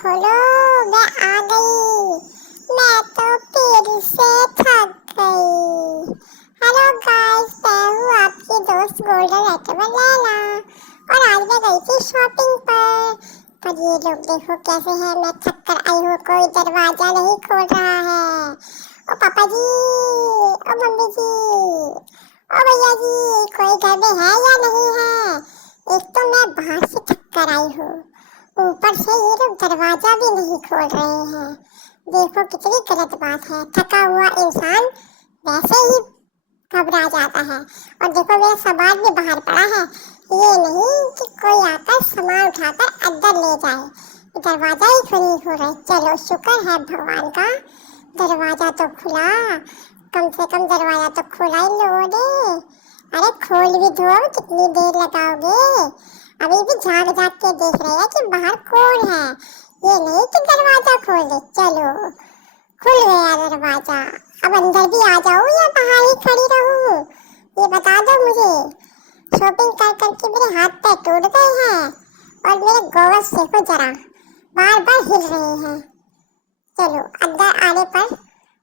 खोलो, मैं आ गई। मैं तो फिर से थक गई। हेलो गाइस, मैं हूँ आपकी दोस्त गोल्डन रेट्रीवर लैला और आज मैं गई थी शॉपिंग पर ये लोग देखो कैसे हैं। मैं थक कर आई हूँ, कोई दरवाजा नहीं खोल रहा है। ओ पापा जी, ओ मम्मी जी, ओ भैया जी, कोई घर में है या नहीं है। एक तो मैं बाहर से थक कर आई हूँ, ऊपर से ये लोग दरवाजा भी नहीं खोल रहे हैं। देखो कितनी गलत बात है। थका हुआ इंसान वैसे ही घबरा जाता है। और देखो मेरा सामान भी बाहर पड़ा है, ये नहीं कि कोई आकर सामान उठाकर अंदर ले जाए। दरवाजा ही खुल नहीं हो रहा। चलो शुक्र है भगवान का, दरवाजा तो खुला। कम से कम दरवाजा तो खुला इन लोगों ने। अरे खोल भी दो, कितनी देर लगाओगे। अभी भी झांक झांक के देख रहे हैं कि बाहर कौन है, ये नहीं कि दरवाजा खोल दे। चलो खुल गया दरवाजा। अब अंदर भी आ जाऊं या बाहर ही खड़ी रहूं, ये बता दो मुझे। शॉपिंग कर करके मेरे हाथ पैर टूट गए हैं और मेरे गोवस देखो जरा, बार बार हिल रहे हैं। चलो अंदर आने पर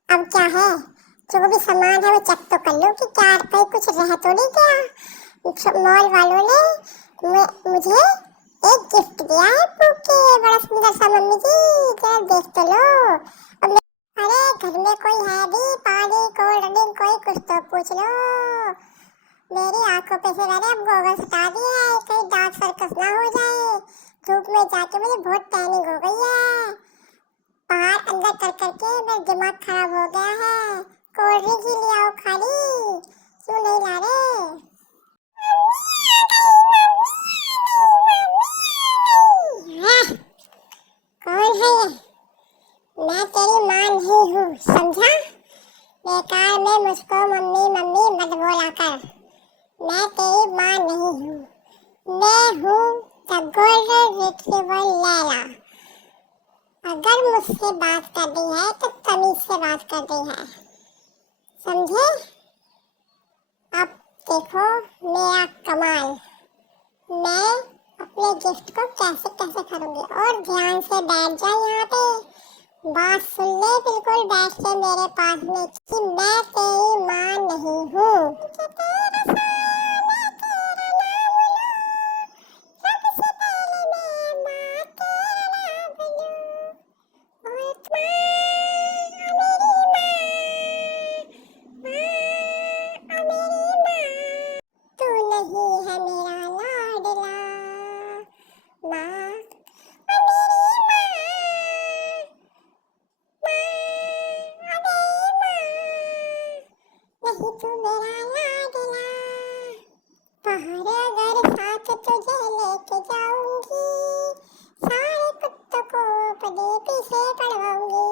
अब क्या है, जो भी सामान है वो चेक तो कर लो कि क्या कहीं कुछ रह तो नहीं गया। मॉल वालों ने मुझे एक गिफ्ट दिया है बुके, बड़ा सुंदर सा। मम्मी जी जरा देख तो लो। अरे घर में कोई है भी, पानी कोल्ड ड्रिंक कोई कुछ तो पूछ लो। मेरी आंखों पे से मैंने अब गोगल्स हटा दिए हैं, कहीं डार्क सर्कस ना हो जाए। धूप में जाके मुझे बहुत टैनिंग हो गई है। बाहर अंदर कर करके मेरा दिमाग खराब हो गया है। कोल्ड ड्रिंक ही ले आओ खाली, क्यों नहीं ला रहे। कौन है ये? मैं तेरी माँ नहीं हूँ, समझा। बेकार में मुझको मम्मी मम्मी मत बोला कर। मैं तेरी माँ नहीं हूँ, मैं हूँ द गोल्डन रिट्रीवर लैला। अगर मुझसे बात करनी है तो तमीज से बात करनी है, समझे। अब देखो मेरा कमाल। मैं अपने गिफ्ट को कैसे कैसे करूँगी। और ध्यान से बैठ जा यहाँ पे, बात सुन ले, बिल्कुल बैठ के मेरे पास में कि मैं तेरी माँ नहीं हूँ। तू नहीं है मेरा लाडला, माँ नहीं तू मेरा लाडला। बाहर अगर साथ तुझे लेके जाऊंगी, सारे कुत्तों को अपने पीछे पड़वाऊंगी।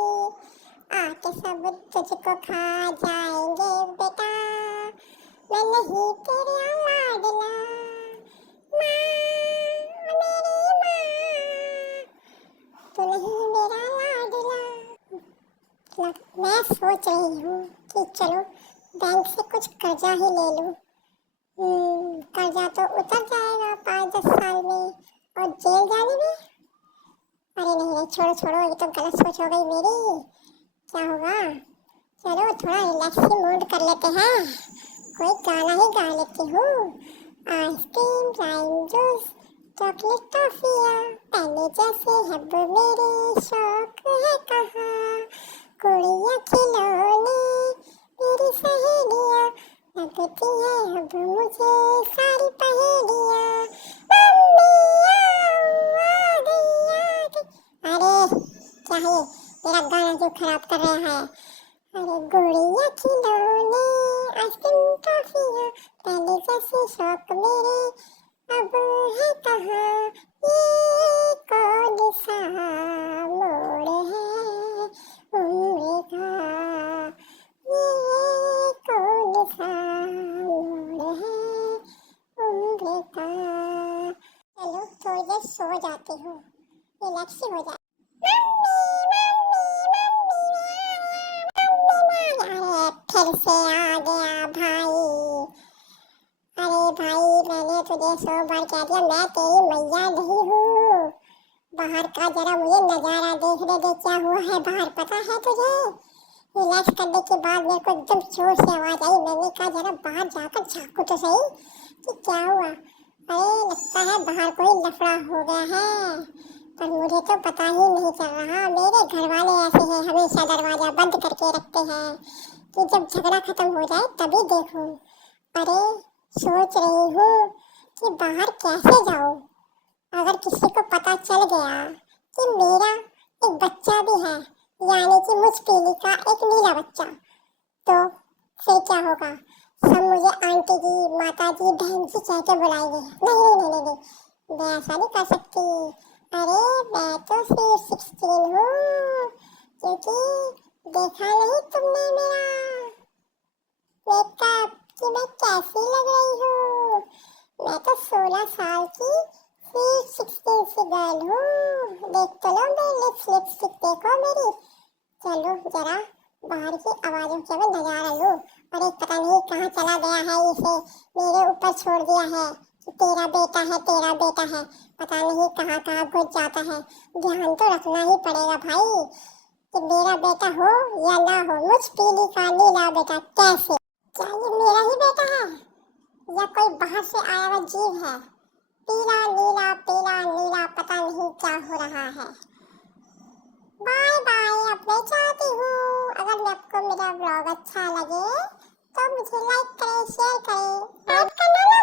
आके सब तुझको खा जाएंगे बेटा, मैं नहीं तेरा लाडला। माँ, मेरी माँ, तू नहीं मेरा लाडला। मैं सोच रही हूँ कि चलो बैंक से कुछ कर्जा ही ले लूँ। कर्जा तो उतर जाएगा 5-10 साल में, और जेल जाने में। अरे नहीं नहीं, छोड़ो छोड़ो, ये तो गलत सोच हो गई मेरी। क्या होगा, चलो थोड़ा रिलैक्स ही मूड कर लेते हैं, कोई गाना ही गा लेती हूँ। आइसक्रीम लाइम जूस चॉकलेट टॉफिया, पहले जैसे अब मेरे शौक है कहाँ। गुड़िया खिलौने मेरी सहेलियाँ, लगती है अब मुझे सारी पहेलियाँ। मम्मी आ गई आ गई। अरे क्या है मेरा गाना जो खराब कर रहा है। अरे गुड़िया खिलौने आइसक्रीम टॉफियाँ, पहले जैसे शौक मेरे अब है कहाँ। ये कौन सा मोड़ है उम्र का, ये कौन सा मोड़ है उम्र का। चलो थोड़ी देर सो जाती हूँ, रिलैक्स हो जाए। अरे फिर से आ गया भाई। अरे भाई मैंने तुझे 100 बार कह दिया मैं तेरी मैया नहीं हूँ। बाहर का जरा मुझे नजारा देखने दे, क्या हुआ है बाहर पता है तुझे? रिलैक्स करने के बाद मेरे को एकदम जोर से आवाज आई, मैंने कहा जरा बाहर जाकर झांकू तो सही कि क्या हुआ। अरे लगता है बाहर कोई लफड़ा हो गया है, पर मुझे तो पता ही नहीं चल रहा। मेरे घर वाले ऐसे हैं, हमेशा दरवाजा बंद करके रखते हैं कि जब झगड़ा खत्म हो जाए तभी देखूं। अरे सोच रही हूँ कि बाहर कैसे जाऊं, अगर किसी को पता चल गया कि मेरा एक बच्चा भी है, यानी कि मुझ पीली का एक नीला बच्चा, तो फिर क्या होगा? सब मुझे आंटी जी, माता जी, बहन जी कह के बुलाएंगे। नहीं नहीं नहीं नहीं नहीं, मैं ऐसा नहीं कर सकती। अरे मैं तो फिर 16 हूँ, क्योंकि देखा नहीं तुमने मेरा मेकअप कि मैं कैसी लग रही हूँ? मैं तो 16 साल की फिर 16 सी गर्ल हूँ। देख तो लो मेरी लिपस्टिक देखो मेरी। चलो जरा बाहर की आवाजों के मैं नजारा लूं। और एक पता नहीं कहाँ चला गया है, इसे मेरे ऊपर छोड़ दिया है कि तेरा बेटा है तेरा बेटा है, पता नहीं कहाँ कहाँ घुस जाता है। ध्यान तो रखना ही पड़ेगा भाई कि मेरा बेटा हो या ना हो, मुझ पीली का नीला बेटा कैसे? क्या ये मेरा ही बेटा है या कोई बाहर से आया हुआ जीव है? पीला नीला पता नहीं क्या हो रहा है। बाय बाय, अब मैं चाहती हूँ अगर मैं आपको मेरा ब्लॉग अच्छा लगे तो मुझे लाइक करें, शेयर करें, सब्सक्राइब करना ना